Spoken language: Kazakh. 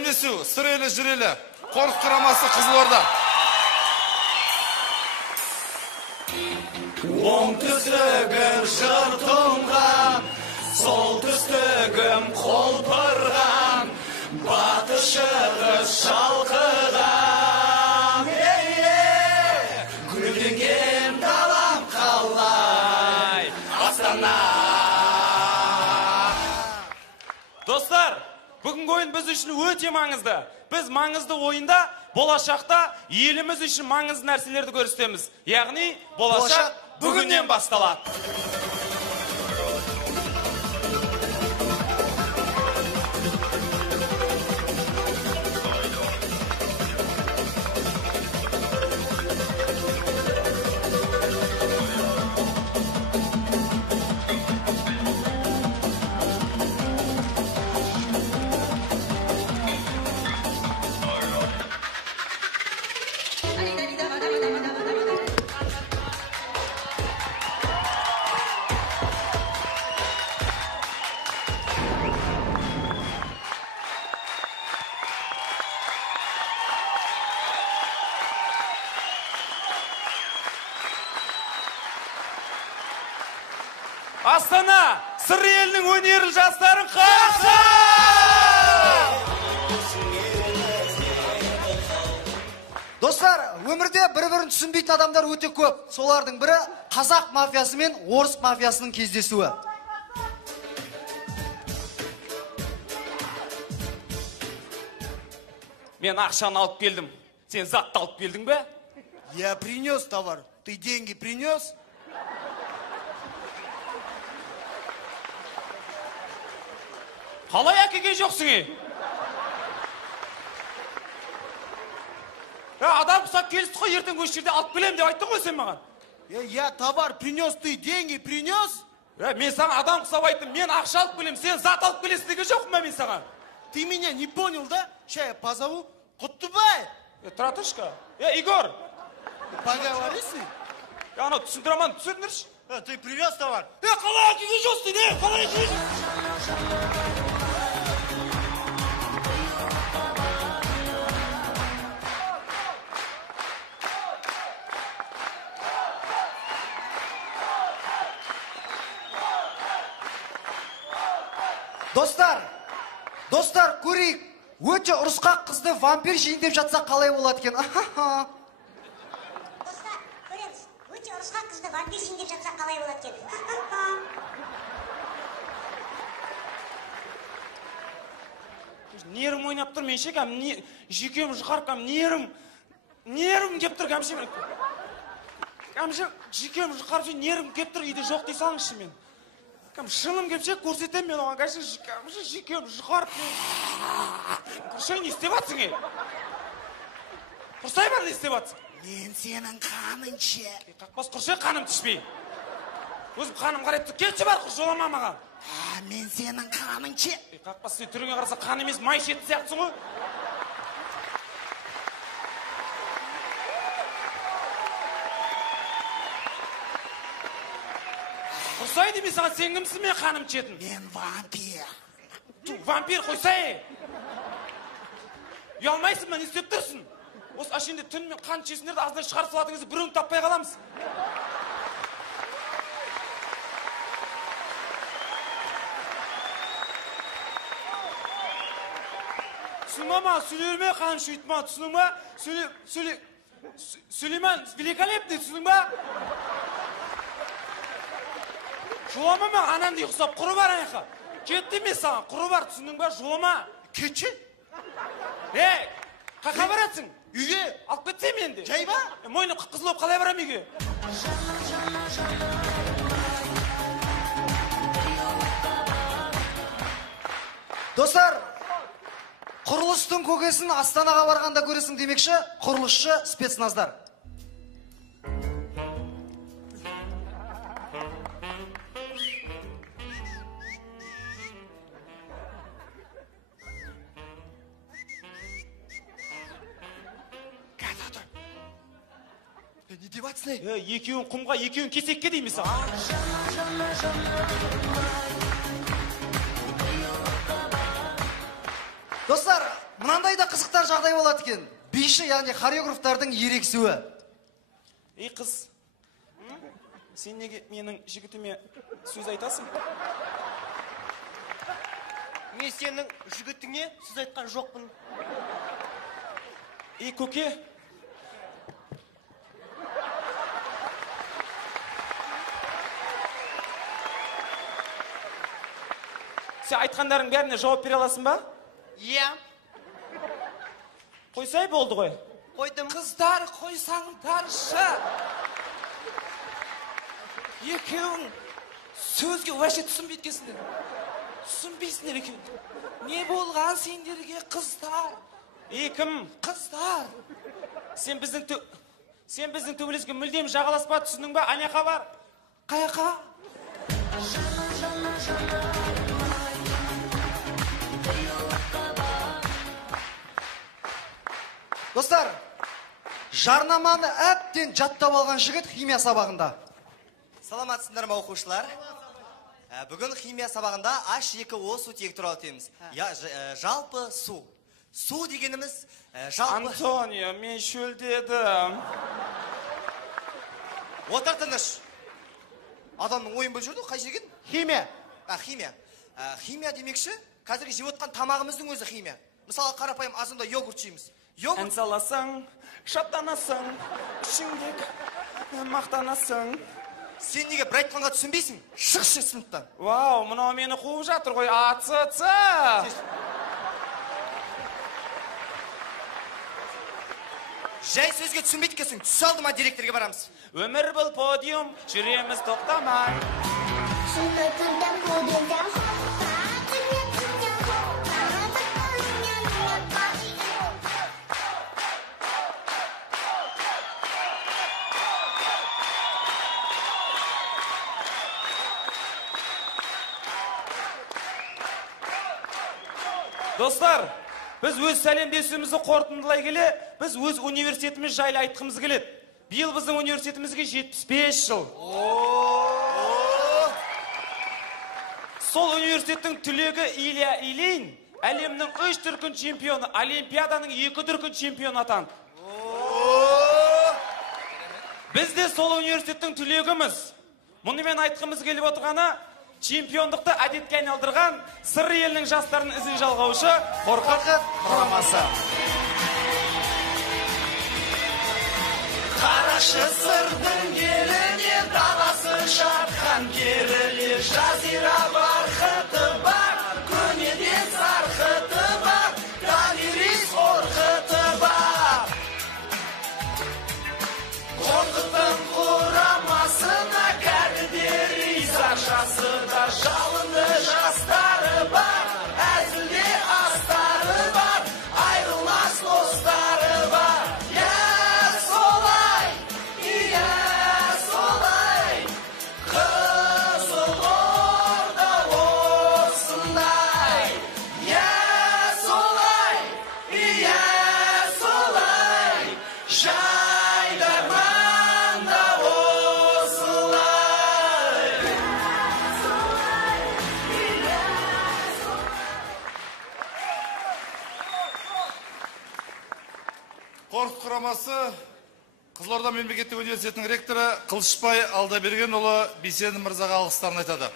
Жеңісу, Сырелі-Жүрелі, Қорық құрамасы Қызылорда. Оңтүстігім жыртылған, солтүстігім қолпырған, батыс шығыс шалқыған. Гүлденген далам қалай, Астана. Достар, бүгінгі ойын біз үшін өте маңызды. Біз маңызды ойында болашақта еліміз үшін маңызды нәрселерді көрсетеміз. Яғни болашақ бүгіннен басталады. Астана, сыр елінің өнерлі жастарын қарсы! Достар, өмірде бір-бірін түсінбейтін адамдар өте көп. Солардың бірі қазақ мафиясы мен орыс мафиясының кездесуі. Мен ақшаны алып келдім. Сен затты алып келдің бе? Я принес товар. Ты деньги принес? Қалай әкеге жоқсың, адам құсап келісті қой, ертең өз жерде алып келем деп айттың ғой сен маған. Я товар принес, ты деньги принес? Мен саған адам құсап айттым, мен ақша алып келем, сен зат алып келесің деген жоқпын ба мен саған? Ты меня не понял, да? Ща я позову Құттыбай. Тратышка, Игорь. Поговори с ним. Ана түсіндіраман, түсіндірші. Ты привез товар? Қалай әкеге жоқсың, қалай әкеге жоқсың? Достар, көрейік. Өте ұрысқақ қызды вампир жейіндеп жатса қалай болады екен? Достар, көреміз. Өте ұрысқақ қызды вампир жейіндеп жатса қалай болады екен? Нерім ойнап тұр, мен ше, жүйкем жұқарып, нерім кеп тұр, жүйкем жұқарып, нерім кеп тұр, үйде жоқ дей салыңызшы мен. Шыным кепше көрсетем мен оған, жүйкем жұқарып. Құршай, не істеп атсың, Құрсай бар, не істеп атсың? Мен сенің қаның ше. Қақпас, Құршай, қаным түшпей. Өзім қаным қарап тұр, кетші бар, жолама маған. Мен сенің қаның ше. Қақпас, сен түріңе қараса қан емес, май шетті сияқтысың ғой. Құрсай демей саған, сен кімсің мен қаным четін? Мен вампир. Вампир қойсай. Ұялмайсың ба, не істеп тұрсың? Осы ашында түн мен қан чесіндерді аздан шығарып салатыңызды біреуін таппай қаламыз. Түсінма ма, сөйлеме қаным шүйт ма, түсінің ба? Сулейман, великолепный, түсінің ба? Жолама ма, анамды ұқсап, құры бар аяқа. Кетті ме саған, құры бар, түсінің ба, жолама. Кетші? Қақа баратсың? Үйге? Алып кетсем енді. Жай ба? Мойны қызылып қалай барам үйге? Достар, құрылыстың көкесін Астанаға барғанда көресің демекші, құрылысшы спецназдар. Не деп атсың? Екеуін құмға, екеуін кесекке дейміз. Достар, мынандай да қызықтар жағдай болады екен. Биші, яғни хореографтардың ерексуі. Ей қыз, сен неге менің жігітіме сөз айтасың? Мен сенің жігітіңе сөз айтқан жоқпын. Ей көке, сен айтқандарың бәріне жауап бере аласың ба? Иә, Қойсай болды ғой. қойдым. Қыздар қойсаңдаршы. Екеуің сөзге вообще түсінбейткесіңдер. Түсінбейсіңдер екеуің. Не болған сендерге қыздар? Ей кім? Қыздар. Сен біздің төбелеске мүлдем жағаласпа, түсінің ба? Аняқа бар. Қаяқа? Достар, жарнаманы әптен жаттап алған жігіт химия сабағында. Саламатсыңдар ма оқушылар? Бүгін химия сабағында H2O сутегі туралы өтеміз. Жалпы су. Су дегеніміз жалпы... Антонио, мен шөлдедім. Отыр тыныш. Адамның ойын бөл жүрді, қай жерген? Химия. Химия. Химия демекші, қазіргі жеп отқан тамағымыздың өзі химия. Мысалы, қарапайым азында йогурт жейміз. Ән саласың, шаттанасың, ішіңдек мақтанасың. Сен неге бір айтқанға түсінбейсің? Шықшы сыныптан. Вау, мынау мені қуып жатыр ғой, ацыцы. Жай сөзге түсінбейді кесің, түс алды ма директорге барамыз. Өмір бұл подиум, жүреміз тоқтамай. Достар, біз өз сәлемдесуімізді қорытындылай келе, біз өз университетіміз жайлы айтқымыз келеді. Биыл біздің университетімізге 75 жыл. Сол университеттің түлегі Илья Ильин әлемнің 3 дүркін чемпионы, Олимпиаданың 2 дүркін чемпионы атанды. Біз де сол университеттің түлегіміз. Мұнымен айтқымыз келіп отырғаны, чемпиондықты әдетке айналдырған сыр елінің жастарының ізін жалғаушы Қорқыт құрамасы. Қарашы сырдың еліне даласын шапқан керілі жазира барқыты бар, көнеден сарқыты бар, Томирис қорқыты бар. Қорқыттың құрамасына кәдідер изашасы да жалынды жастары бар, әзілде астары бар, айрылмас достары бар. Қорқыт құрамасы Қызылорда мемлекеттік университетінің ректоры Қылышбай Алдабергенұлы Бейсен мырзаға алғыстарын айтады.